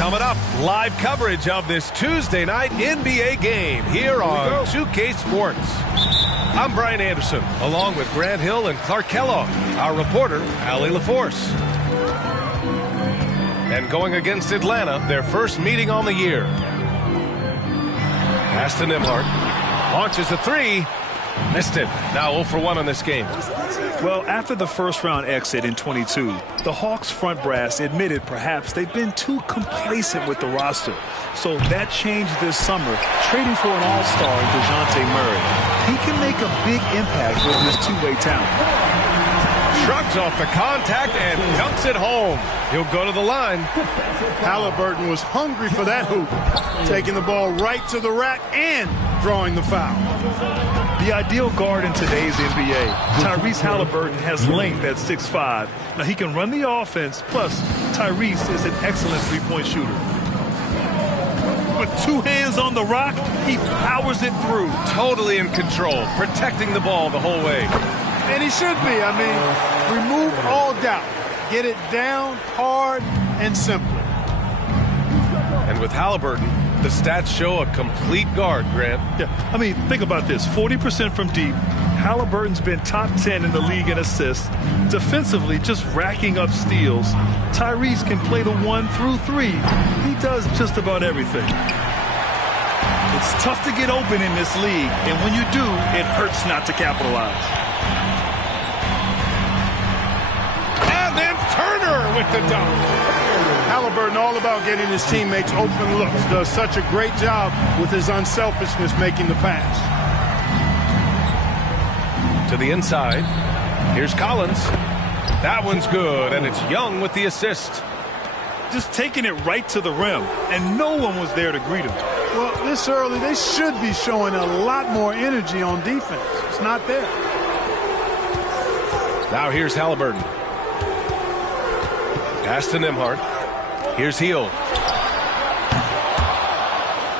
Coming up, live coverage of this Tuesday night NBA game here on 2K Sports. I'm Brian Anderson, along with Grant Hill and Clark Kellogg, our reporter, Allie LaForce. And going against Atlanta, their first meeting on the year. Pass to Nembhard. Launches a three. Missed it. Now 0 for 1 on this game. Well, after the first-round exit in 22, the Hawks front brass admitted perhaps they've been too complacent with the roster. So that changed this summer, trading for an all-star in DeJounte Murray. He can make a big impact with his two-way talent. Shrugs off the contact and dunks it home. He'll go to the line. Halliburton was hungry for that hoop, taking the ball right to the rack and drawing the foul. The ideal guard in today's NBA, Tyrese Halliburton, has length at 6'5". Now, he can run the offense, plus Tyrese is an excellent three-point shooter. With two hands on the rock, he powers it through. Totally in control, protecting the ball the whole way. And he should be. I mean, remove all doubt. Get it down, hard, and simple. And with Halliburton, the stats show a complete guard, Grant. Yeah, I mean, think about this. 40% from deep. Halliburton's been top 10 in the league in assists. Defensively, just racking up steals. Tyrese can play the 1 through 3. He does just about everything. It's tough to get open in this league, and when you do, it hurts not to capitalize. And then Turner with the dunk. Halliburton, all about getting his teammates open looks, does such a great job with his unselfishness making the pass. To the inside. Here's Collins. That one's good, and it's Young with the assist. Just taking it right to the rim, and no one was there to greet him. Well, this early, they should be showing a lot more energy on defense. It's not there. Now here's Halliburton. Pass to Nembhard. Here's Heel.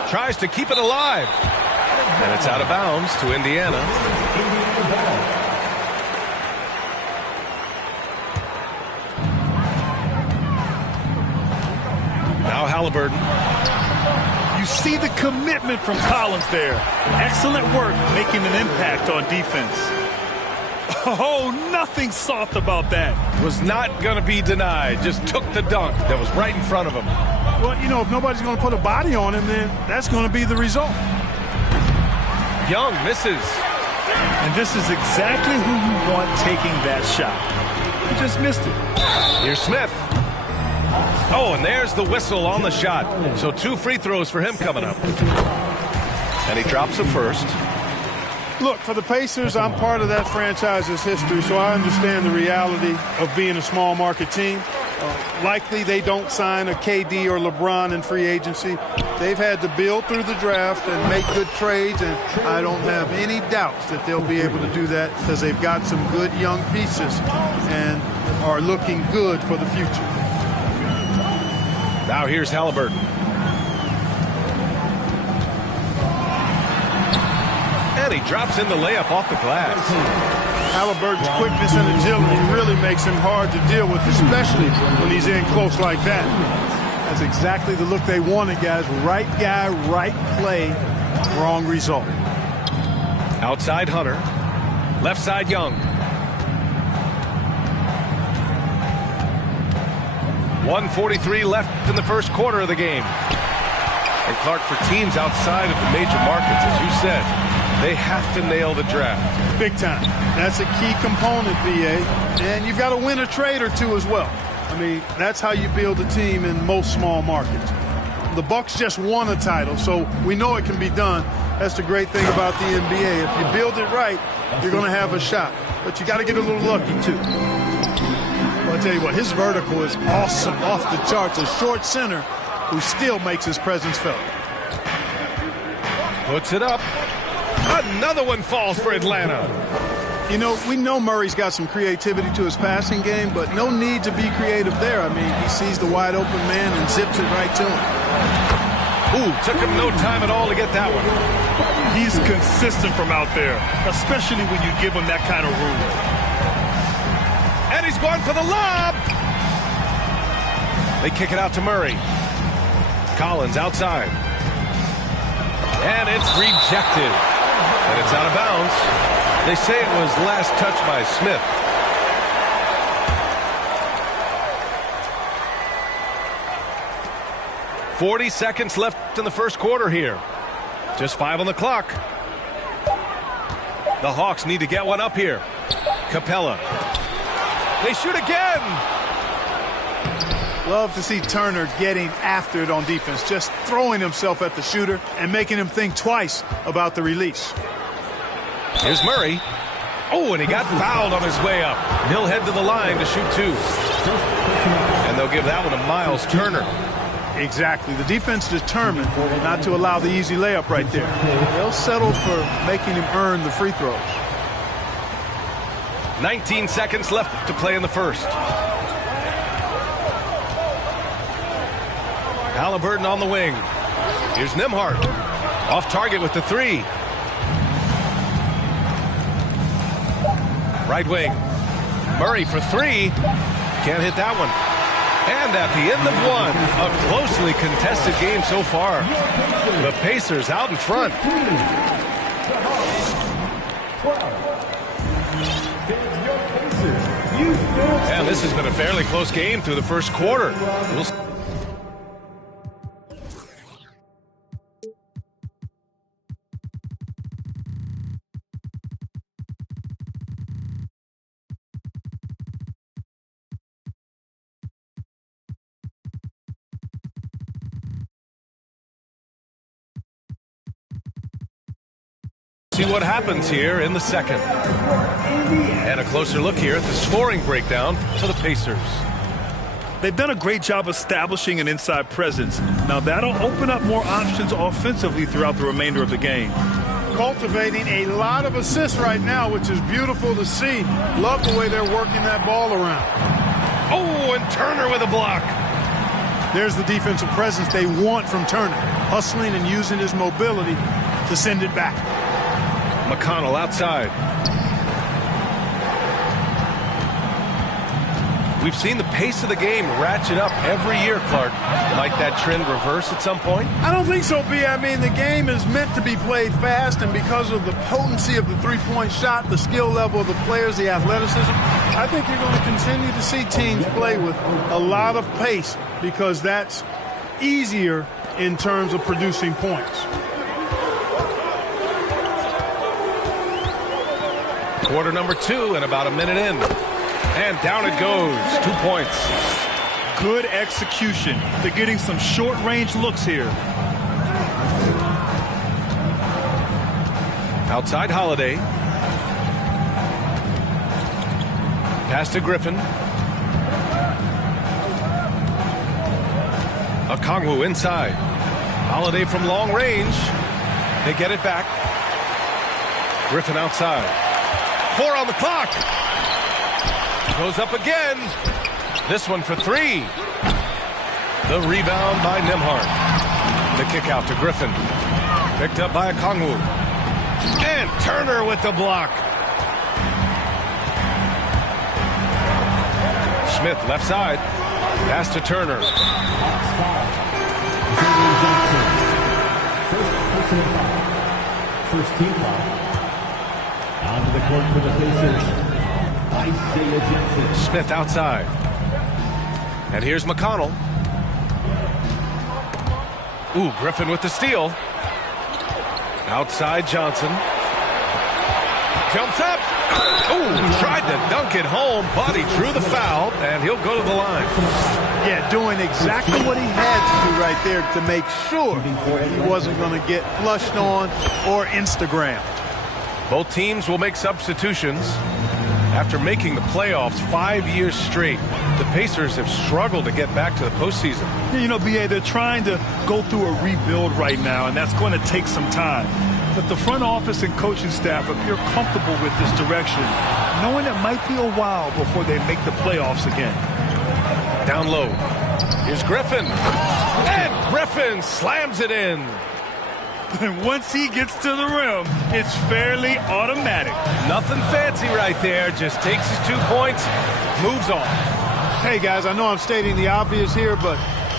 Tries to keep it alive. And it's out of bounds to Indiana. Now Halliburton. You see the commitment from Collins there. Excellent work making an impact on defense. Oh, nothing soft about that. Was not going to be denied. Just took the dunk that was right in front of him. Well, you know, if nobody's going to put a body on him, then that's going to be the result. Young misses. And this is exactly who you want taking that shot. He just missed it. Here's Smith. Oh, and there's the whistle on the shot. So 2 free throws for him coming up. And he drops the first. Look, for the Pacers, I'm part of that franchise's history, so I understand the reality of being a small market team. Likely they don't sign a KD or LeBron in free agency. They've had to build through the draft and make good trades, and I don't have any doubts that they'll be able to do that because they've got some good young pieces and are looking good for the future. Now here's Halliburton. And he drops in the layup off the glass. Halliburton's quickness and agility really makes him hard to deal with, especially when he's in close like that. That's exactly the look they wanted, guys. Right guy, right play, wrong result. Outside Hunter. Left side Young. 1:43 left in the first quarter of the game. And Clark, for teams outside of the major markets, as you said, they have to nail the draft. Big time. That's a key component, BA. And you've got to win a trade or two as well. I mean, that's how you build a team in most small markets. The Bucks just won a title, so we know it can be done. That's the great thing about the NBA. If you build it right, you're going to have a shot. But you got to get a little lucky, too. Well, I'll tell you what, his vertical is awesome, off the charts. A short center who still makes his presence felt. Puts it up. Another one falls for Atlanta. You know, we know Murray's got some creativity to his passing game, but no need to be creative there. I mean, he sees the wide open man and zips it right to him. Ooh, took him no time at all to get that one. He's consistent from out there, especially when you give him that kind of room. And he's going for the lob. They kick it out to Murray. Collins outside. And it's rejected. And it's out of bounds. They say it was last touched by Smith. .40 left in the first quarter here. Just 5 on the clock. The Hawks need to get one up here. Capella. They shoot again. Love to see Turner getting after it on defense, just throwing himself at the shooter and making him think twice about the release. Here's Murray. Oh, and he got fouled on his way up. He'll head to the line to shoot 2. And they'll give that one to Miles Turner. Exactly. The defense determined not to allow the easy layup right there. They'll settle for making him earn the free throws. 19 seconds left to play in the first. Halliburton on the wing. Here's Nembhard. Off target with the 3. Right wing. Murray for 3. Can't hit that one. And at the end of one, a closely contested game so far. The Pacers out in front. And this has been a fairly close game through the first quarter. We'll see what happens here in the second. And a closer look here at the scoring breakdown for the Pacers. They've done a great job establishing an inside presence. Now that'll open up more options offensively throughout the remainder of the game. Cultivating a lot of assists right now, which is beautiful to see. Love the way they're working that ball around. Oh, and Turner with a block. There's the defensive presence they want from Turner. Hustling and using his mobility to send it back. McConnell outside. We've seen the pace of the game ratchet up every year, Clark. Might that trend reverse at some point? I don't think so, B. I mean, the game is meant to be played fast, and because of the potency of the three-point shot, the skill level of the players, the athleticism, I think you're going to continue to see teams play with a lot of pace because that's easier in terms of producing points. Quarter number 2 and about a minute in. And down it goes. 2 points. Good execution. They're getting some short-range looks here. Outside Holiday. Pass to Griffin. Okongwu inside. Holiday from long range. They get it back. Griffin outside. 4 on the clock. Goes up again. This one for 3. The rebound by Nembhard. The kick out to Griffin. Picked up by Okongwu. And Turner with the block. Smith left side. Pass to Turner. First team foul. Onto the court for the Pacers. Isaiah Johnson. Smith outside. And here's McConnell. Ooh, Griffin with the steal. Outside Johnson. Jumps up. Ooh, tried to dunk it home, but he drew the foul, and he'll go to the line. Yeah, doing exactly what he had to do right there to make sure he wasn't going to get flushed on or Instagram. Both teams will make substitutions. After making the playoffs 5 years straight, the Pacers have struggled to get back to the postseason. You know, B.A., they're trying to go through a rebuild right now, and that's going to take some time. But the front office and coaching staff appear comfortable with this direction, knowing it might be a while before they make the playoffs again. Down low. Here's Griffin. And Griffin slams it in. And once he gets to the rim, it's fairly automatic. Nothing fancy right there. Just takes his 2 points, moves on. Hey, guys, I know I'm stating the obvious here, but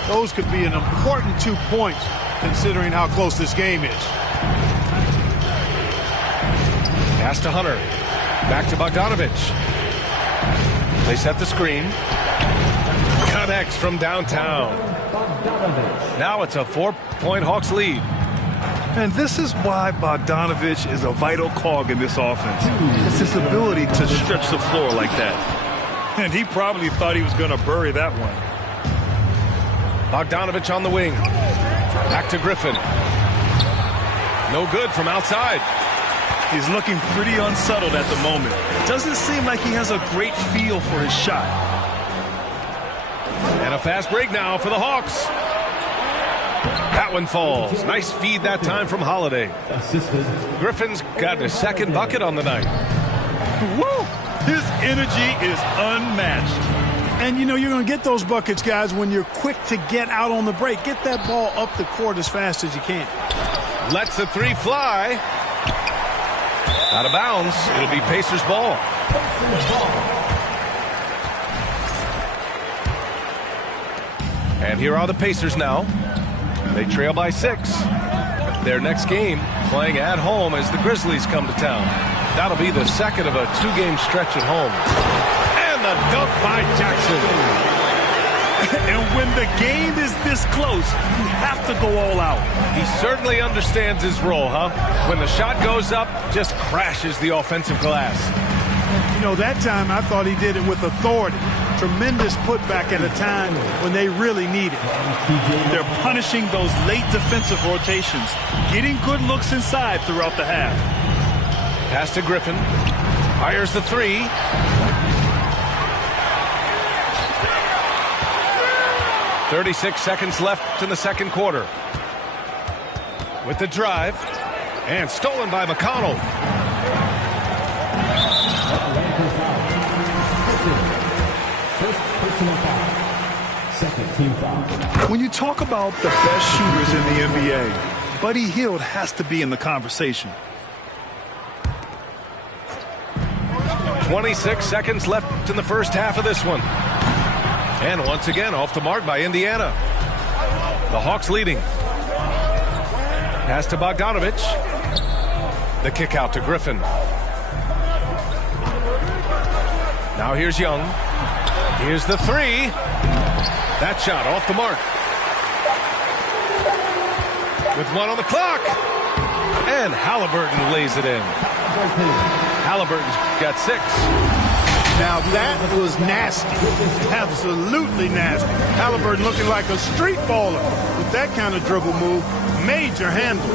Those could be an important 2 points considering how close this game is. Pass to Hunter. Back to Bogdanovich. They set the screen. Connects from downtown. Now it's a 4-point Hawks lead. And this is why Bogdanovich is a vital cog in this offense. It's his ability to stretch the floor like that. And he probably thought he was going to bury that one. Bogdanovich on the wing. Back to Griffin. No good from outside. He's looking pretty unsettled at the moment. Doesn't seem like he has a great feel for his shot. And a fast break now for the Hawks. That one falls. Nice feed that time from Holiday. Griffin's got his second bucket on the night. Woo! His energy is unmatched. And, you know, you're going to get those buckets, guys, when you're quick to get out on the break. Get that ball up the court as fast as you can. Lets the three fly. Out of bounds. It'll be Pacers ball. And here are the Pacers now. They trail by 6. Their next game playing at home as the Grizzlies come to town. That'll be the second of a 2-game stretch at home. And the dunk by Jackson. And when the game is this close, you have to go all out. He certainly understands his role, huh? When the shot goes up, just crashes the offensive glass. You know, that time I thought he did it with authority. Tremendous putback at a time when they really need it. They're punishing those late defensive rotations, getting good looks inside throughout the half. Pass to Griffin. Fires the three. .36 seconds left in the second quarter. With the drive. And stolen by McConnell. When you talk about the best shooters in the NBA, Buddy Hield has to be in the conversation. 26 seconds left in the first half of this one. And once again, off the mark by Indiana. The Hawks leading. Pass to Bogdanovich. The kick out to Griffin. Now here's Young. Here's the three. That shot off the mark. With 1 on the clock. And Halliburton lays it in. Halliburton's got 6. Now that was nasty. Absolutely nasty. Halliburton looking like a street baller with that kind of dribble move. Major handles.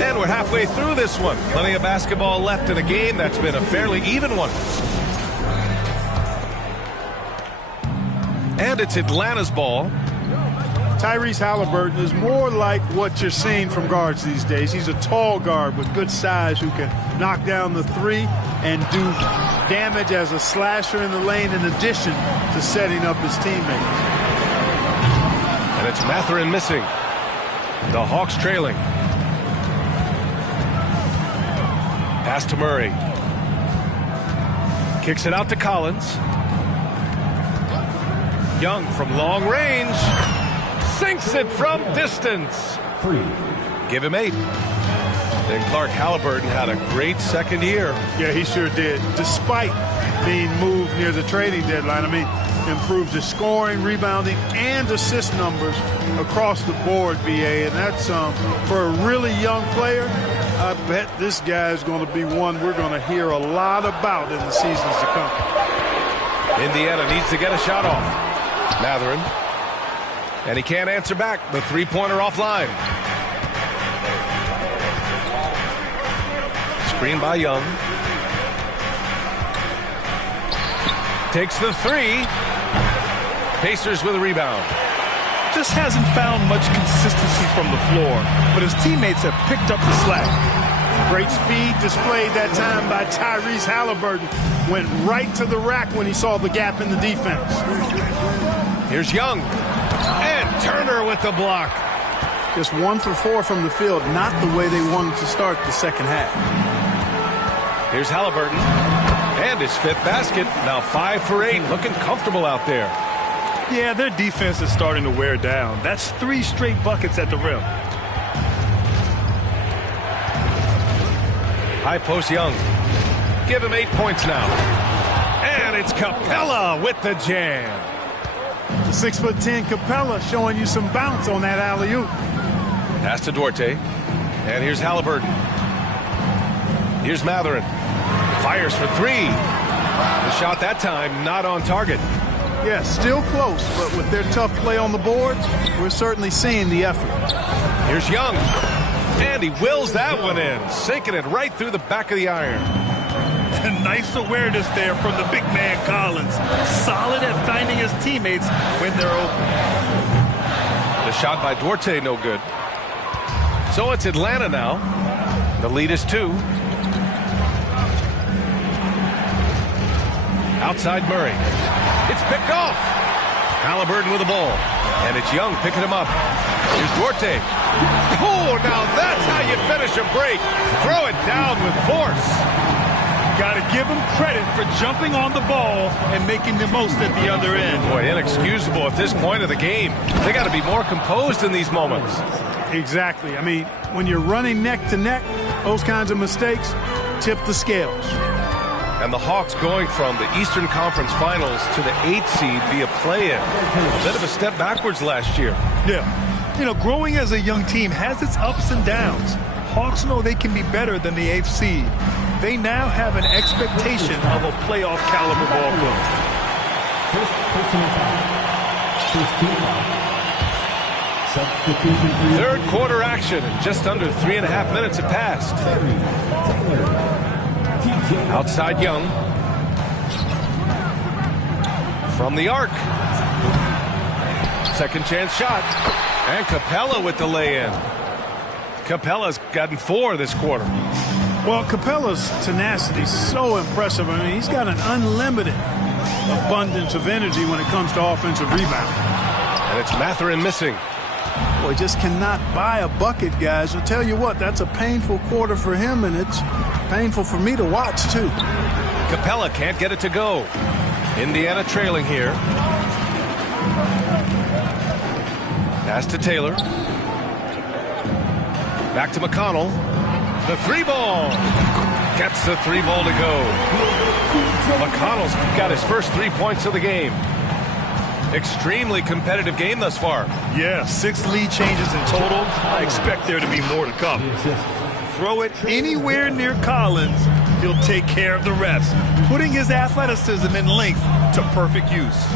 And we're halfway through this one. Plenty of basketball left in a game that's been a fairly even one. And it's Atlanta's ball. Tyrese Halliburton is more like what you're seeing from guards these days. He's a tall guard with good size who can knock down the three and do damage as a slasher in the lane in addition to setting up his teammates. And it's Mathurin missing. The Hawks trailing. Pass to Murray. Kicks it out to Collins. Young from long range. Sinks it from distance. Give him 8. Then Clark Halliburton had a great second year. Yeah, he sure did. Despite being moved near the trading deadline, I mean, improved his scoring, rebounding, and assist numbers across the board, BA. And that's for a really young player, I bet this guy is going to be one we're going to hear a lot about in the seasons to come. Indiana needs to get a shot off. Mathurin. And he can't answer back. The three-pointer offline. Screen by Young. Takes the three. Pacers with a rebound. Just hasn't found much consistency from the floor, but his teammates have picked up the slack. Great speed displayed that time by Tyrese Halliburton. Went right to the rack when he saw the gap in the defense. Here's Young. And Turner with the block. Just 1 for 4 from the field. Not the way they wanted to start the second half. Here's Halliburton. And his 5th basket. Now 5 for 8. Looking comfortable out there. Yeah, their defense is starting to wear down. That's 3 straight buckets at the rim. High post Young. Give him 8 points now. And it's Capella with the jam. The 6'10" Capella showing you some bounce on that alley-oop. Pass to Duarte. And here's Halliburton. Here's Matherin. Fires for 3. The shot that time not on target. Yeah, still close, but with their tough play on the boards, we're certainly seeing the effort. Here's Young. And he wills that one in, sinking it right through the back of the iron. Nice awareness there from the big man Collins. Solid at finding his teammates when they're open. The shot by Duarte, no good. So it's Atlanta now. The lead is 2. Outside Murray. It's picked off. Halliburton with the ball. And it's Young picking him up. Here's Duarte. Oh, now that's how you finish a break. Throw it down with force. Got to give him credit for jumping on the ball and making the most at the other end. Boy, inexcusable at this point of the game. They got to be more composed in these moments. Exactly. I mean, when you're running neck to neck, those kinds of mistakes tip the scales. And the Hawks going from the Eastern Conference Finals to the 8th seed via play-in. A bit of a step backwards last year. Yeah. You know, growing as a young team has its ups and downs. Hawks know they can be better than the 8th seed. They now have an expectation of a playoff caliber ball club. Third quarter action, and just under 3.5 minutes have passed. Outside Young. From the arc. Second chance shot. And Capella with the lay-in. Capella's gotten 4 this quarter. Well, Capella's tenacity is so impressive. I mean, he's got an unlimited abundance of energy when it comes to offensive rebound. And it's Matherin missing. Boy, just cannot buy a bucket, guys. I'll tell you what, that's a painful quarter for him, and it's painful for me to watch, too. Capella can't get it to go. Indiana trailing here. Pass to Taylor. Back to McConnell. The 3-ball. Gets the 3-ball to go. McConnell's got his first 3 points of the game. Extremely competitive game thus far. Yeah, 6 lead changes in total. I expect there to be more to come. Throw it anywhere near Collins, he'll take care of the rest, putting his athleticism and length to perfect use.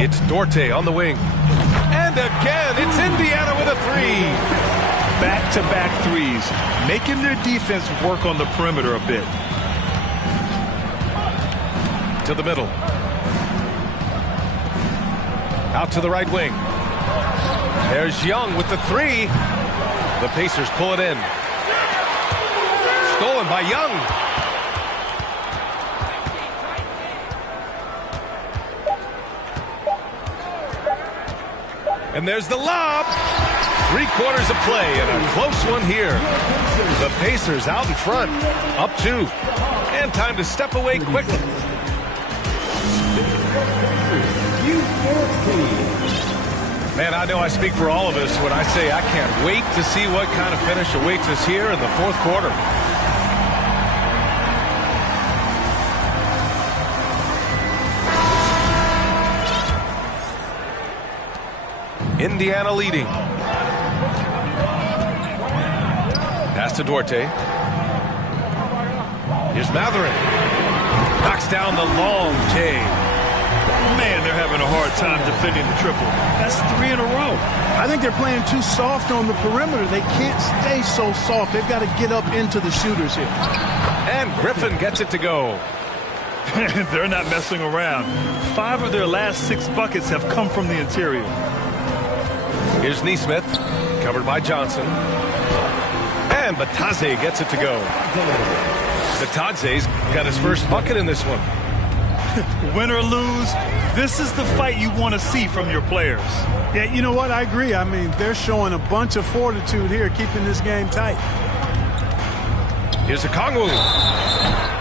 It's Duarte on the wing. And again, it's Indiana with a 3. Back-to-back threes, making their defense work on the perimeter a bit. To the middle. Out to the right wing. There's Young with the 3. The Pacers pull it in. Stolen by Young. And there's the lob. 3 quarters of play and a close one here. The Pacers out in front, up 2. And time to step away quickly. Man, I know I speak for all of us when I say I can't wait to see what kind of finish awaits us here in the 4th quarter. Indiana leading. Pass to Duarte. Here's Matherin. Knocks down the long J. Man, they're having a hard time defending the triple. That's 3 in a row. I think they're playing too soft on the perimeter. They can't stay so soft. They've got to get up into the shooters here. And Griffin gets it to go. They're not messing around. 5 of their last 6 buckets have come from the interior. Here's Neesmith, covered by Johnson. And Batadze gets it to go. Batadze's got his first bucket in this one. Win or lose, this is the fight you want to see from your players. Yeah, you know what? I agree. I mean, they're showing a bunch of fortitude here, keeping this game tight. Here's Okongwu.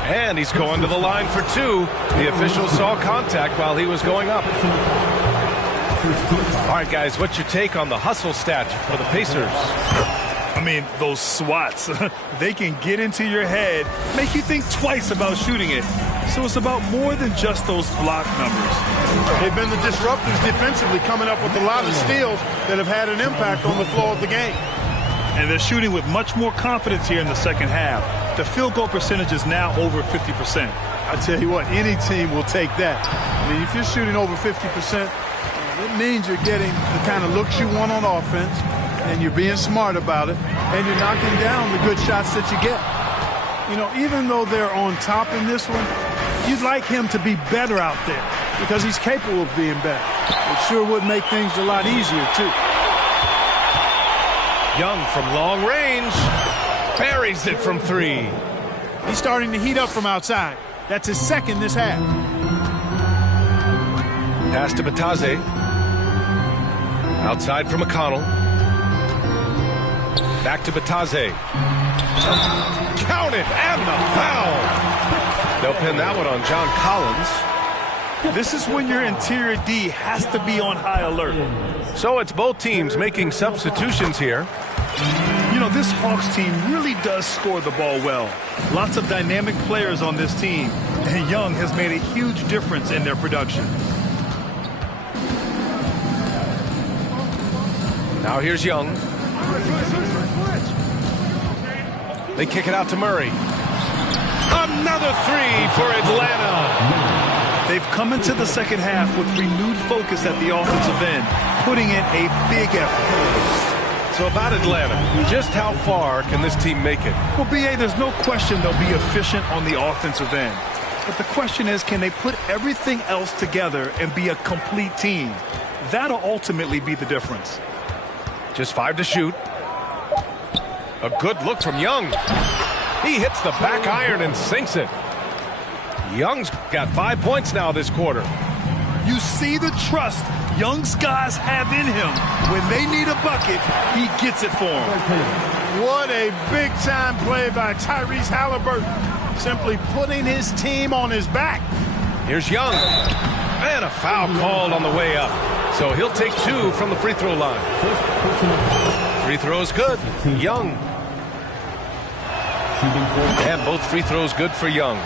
And he's going to the line for 2. The official saw contact while he was going up. All right, guys, what's your take on the hustle stats for the Pacers? I mean, those swats, they can get into your head, make you think twice about shooting it. So it's about more than just those block numbers. They've been the disruptors defensively, coming up with a lot of steals that have had an impact on the flow of the game. And they're shooting with much more confidence here in the second half. The field goal percentage is now over 50%. I tell you what, any team will take that. I mean, if you're shooting over 50%, it means you're getting the kind of looks you want on offense, and you're being smart about it, and you're knocking down the good shots that you get. You know, even though they're on top in this one, you'd like him to be better out there because he's capable of being better. It sure would make things a lot easier, too. Young from long range buries it from three. He's starting to heat up from outside. That's his second this half. Pass to Bataze. Outside for McConnell. Back to Bataze. Counted and the foul. They'll pin that one on John Collins. This is when your interior D has to be on high alert. So it's both teams making substitutions here. You know, this Hawks team really does score the ball well. Lots of dynamic players on this team, and Young has made a huge difference in their production. Now here's Young. They kick it out to Murray. Another three for Atlanta. They've come into the second half with renewed focus at the offensive end, putting in a big effort. So about Atlanta, just how far can this team make it? Well, B.A., there's no question they'll be efficient on the offensive end. But the question is, can they put everything else together and be a complete team? That'll ultimately be the difference. Just 5 to shoot. A good look from Young. He hits the back iron and sinks it. Young's got 5 points now this quarter. You see the trust Young's guys have in him. When they need a bucket, he gets it for them. What a big-time play by Tyrese Halliburton. Simply putting his team on his back. Here's Young. And a foul called on the way up. So he'll take 2 from the free throw line. Free throw's good. Young. And both free throws good for Young.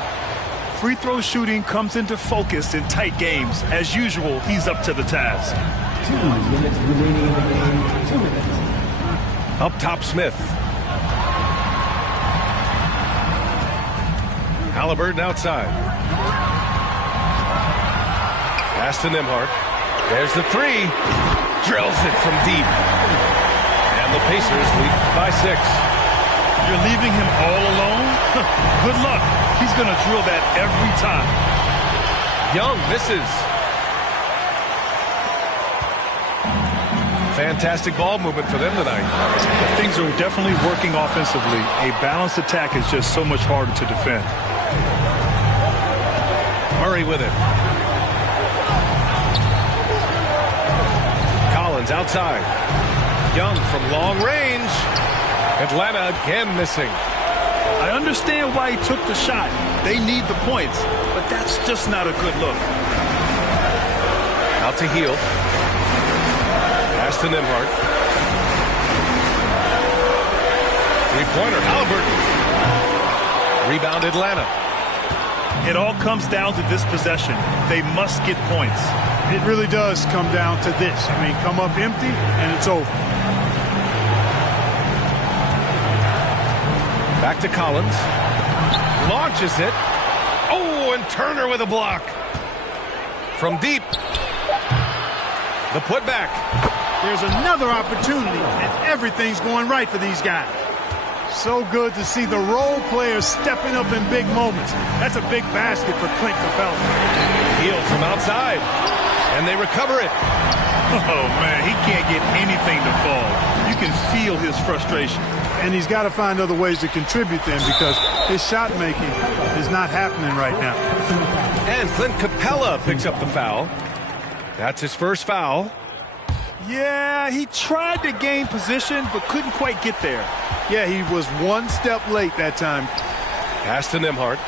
Free throw shooting comes into focus in tight games. As usual, he's up to the task. 2 minutes remaining in the game. 2 minutes. Up top, Smith. Halliburton outside. Pass to Nembhard. There's the 3. Drills it from deep. And the Pacers lead by 6. You're leaving him all alone? Good luck. He's going to drill that every time. Young misses. Fantastic ball movement for them tonight. Things are definitely working offensively. A balanced attack is just so much harder to defend. Murray with it. Collins outside. Young from long range. Atlanta again missing. I understand why he took the shot. They need the points, but that's just not a good look. Out to Hield. Pass to Nembhard. Three-pointer, Halliburton. Rebound Atlanta. It all comes down to this possession. They must get points. It really does come down to this. I mean, come up empty, and it's over. Back to Collins. Launches it. Oh, and Turner with a block. From deep. The putback. There's another opportunity, and everything's going right for these guys. So good to see the role players stepping up in big moments. That's a big basket for Clint Capella. Hield from outside. And they recover it. Oh, man, he can't get anything to fall. You can feel his frustration. And he's got to find other ways to contribute then because his shot making is not happening right now. And Clint Capella picks up the foul. That's his first foul. Yeah, he tried to gain position but couldn't quite get there. Yeah, he was one step late that time. Pass to Nembhard.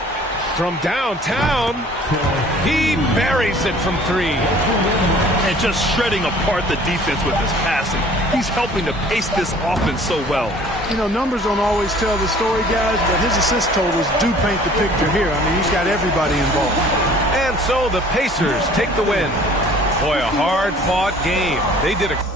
From downtown, he buries it from 3. And just shredding apart the defense with his passing. He's helping to pace this offense so well. You know, numbers don't always tell the story, guys, but his assist totals do paint the picture here. I mean, he's got everybody involved. And so the Pacers take the win. Boy, a hard-fought game. They did a